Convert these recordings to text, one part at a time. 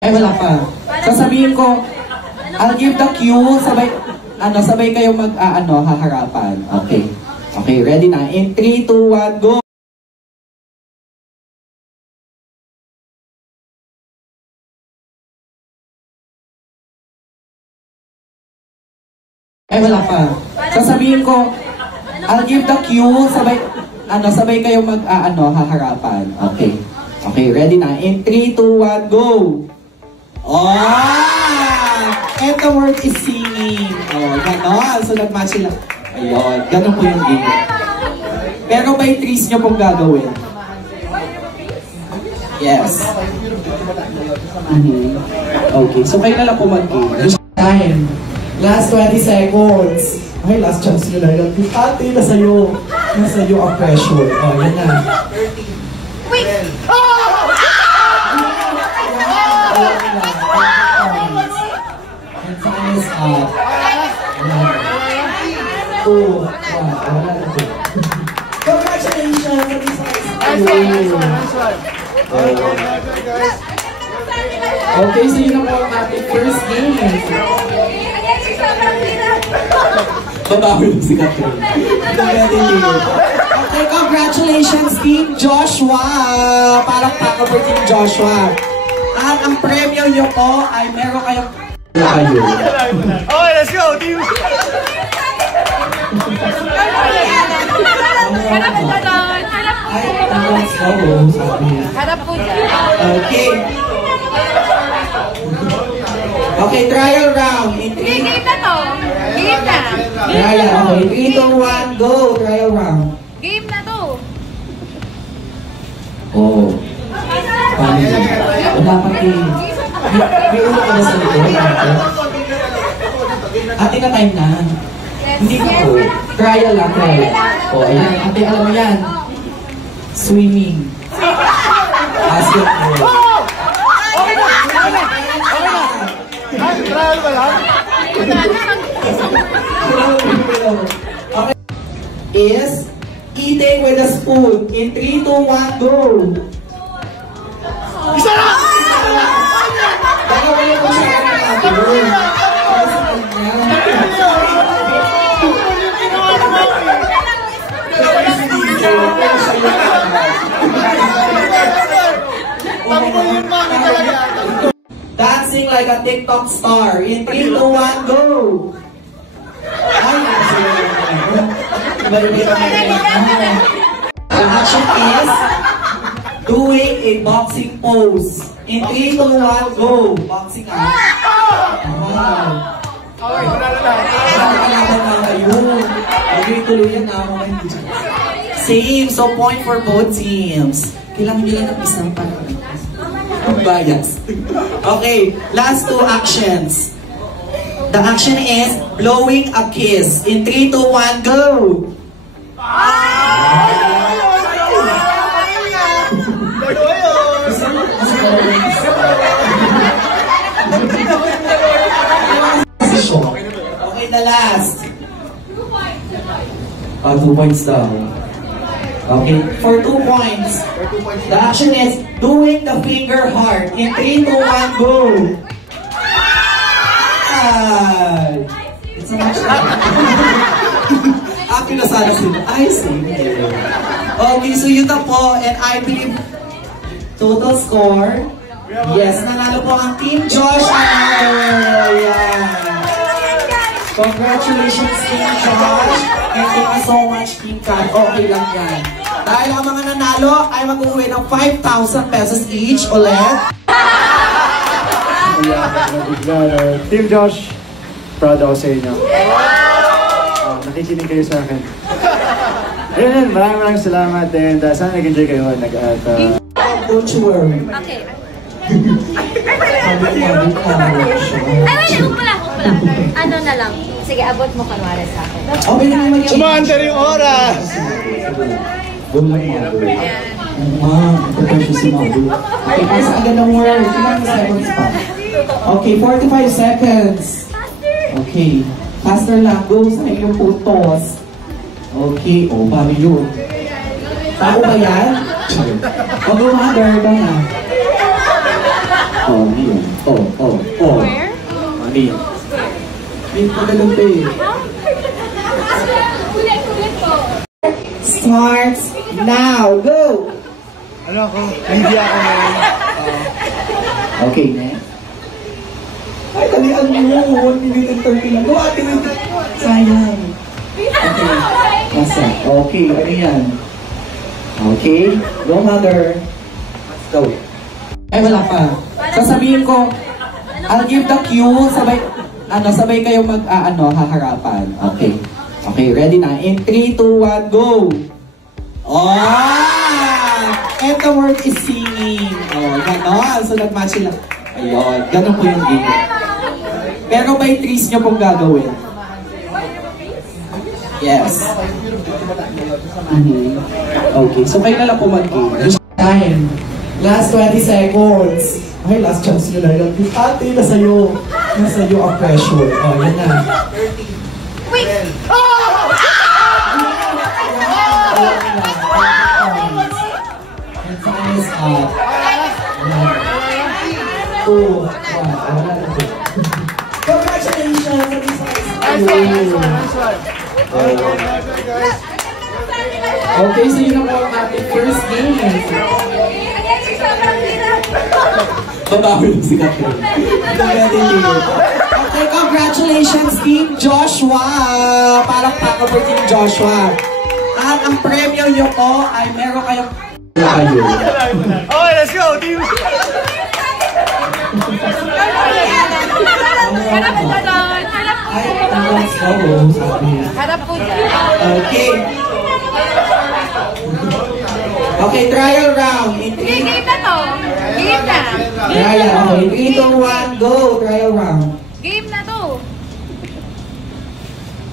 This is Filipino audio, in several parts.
Ay, wala pa. Sasabihin ko, I'll give the cue, sabay kayo haharapan. Okay. Okay, ready na. In 3, 2, 1, go! Ay, wala pa. Sasabihin ko, I'll give the cue, sabay kayo haharapan. Okay. Okay, ready na. In 3, 2, 1, go! Oh! And the word is singing. Oh, ganon. So, nag-match sila. Ayun. Ganon po yung game. Pero may trees nyo pong gagawin. Yes. Okay. So, kayo na lang po mag-game. Time. Last 20 seconds. Ay, last chance nyo na yun. Ate, nasa'yo. Nasa'yo ang pressure. Oh, yan na. Wait! Is up. 2, 1. Congratulations! Okay, so yun na po ang ating first game. Babawi lang si Catherine. Okay, congratulations Team Joshua! Parang tako for Team Joshua. At ang premyo nyo po ay meron kayong Okay, let's go, team! Harap po doon! Harap po dyan! Okay. Okay, trial round. Game na to! Game na! Trial, okay. 3, 2, 1, go! Trial round. Game na to! Oh. Dapat may ulo ka na sa likod. Ate na time na. Hindi ko po. Trial lang, trial. O, ayan. Ate, alam mo yan. Swimming. Basketball. Okay na! Trial ba lang? Okay. Is eating with a spoon. In 3, 2, 1, go! Isa na! Dancing like a TikTok star. In 3, 2, 1, go! The action is doing a boxing pose. In 3, 2, 1, go! Boxing out. Okay, wala na. Same, so point for both teams. Kailangan nyo lang ng isang bias. Okay, last 2 actions. The action is blowing a kiss. In 3, 2, 1, go! Okay, the last. 2 points daw. Okay, for 2 points. The action is doing the finger heart. In 3, 2, 1, go! It's a match. Happy na sana sila. I see. Okay, so yun na po. And I believe total score. Yes, nanalo po ang Team Josh and yeah. Congratulations Team Josh. And thank you so much Team Kat. Okay lang yan. Dahil ang mga nanalo ay mag-uwi ng 5,000 pesos each ulit. Team Josh, proud ako sa inyo. Nakikinig kayo sa akin. Ayun, maraming salamat and sana nag-enjoy kayo. Don't you worry. Okay. Ay, wait, huwag pala. Ano na lang. Sige, abot mo kanwari sa akin. Okay na naman yung... Umaandar yung oras! Prepare si Mabu. Okay, pass agad ng word. Ilang seconds pa? Okay, 45 seconds. Okay, faster lang. Go sa inyong putos. Okay, paano yun? Tao ba yan? Pag-umader ka na. Yun. Where? Ano yun? May pagkalang pa eh. Ulit po. Starts now. Go! Ano ako? Hindi ako ngayon. Okay, next. Ay, talian mo. 1 minute and 30 lang. Go, ate. Sayang. Okay. Nasa. Okay, ano yan? Okay. Go, mother. Let's go. Ay, wala pa. Sasabihin ko, I'll give the cue. Sabay kayo haharapan. Okay. Okay, ready na. In 3, 2, 1, go! Oh! And the word is singing. Oh, ganon. So, nag-match sila. Ayun. Ganon po yung game. Pero by trees nyo pong gagawin. Yes. Okay. So, kayo na lang po mag-game. Time. Last 20 seconds. Ay, last chance nyo na yun. Ate, nasa'yo. Nasa'yo ang pressure. Oh, yan na. Wait! And time is up. 2, 1. Congratulations! Okay, so yun na po ang ating first game. Babawi lang si Catherine. Okay, congratulations Team Joshua! Parang pako for Team Joshua. At ang premyo nyo po ay meron kayong... Okay, let's go, team! Harap po dyan. Okay. Okay, trial round. In 3, Game na to. Game na. trial. Okay, 3, 2, 1, go. Trial round. Game na to.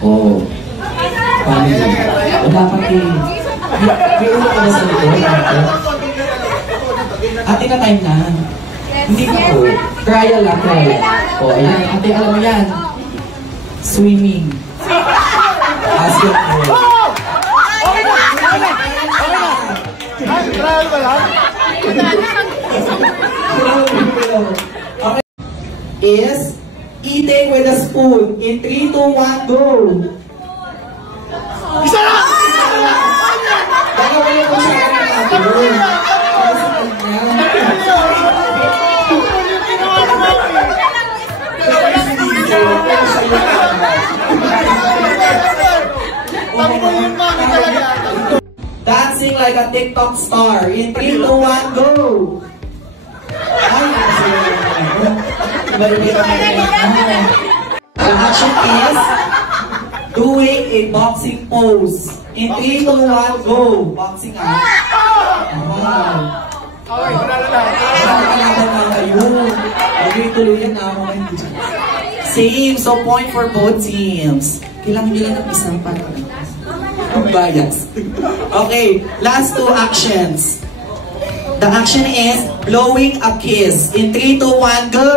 Oh. Wala pang game. May ulo ka na sa likod. Ate na time na. Hindi ko po. Trial lang, trial. Oh, ayan. Ate, alam mo yan. Swimming. Basketball. Trial ba lang? Okay. Is eating with a spoon. In 3, 2, 1, go! Isa lang! Dalawa yung kutsara ng ate. Dancing like a TikTok star. In 3, 2, 1, go! The action is doing a boxing pose. In 3, 2, 1, go! Boxing out. Wow. Same, so point for both teams. Kailangan nyo lang ng isang para bias. Okay, last 2 actions. The action is blowing a kiss. In 3, 2, 1, go!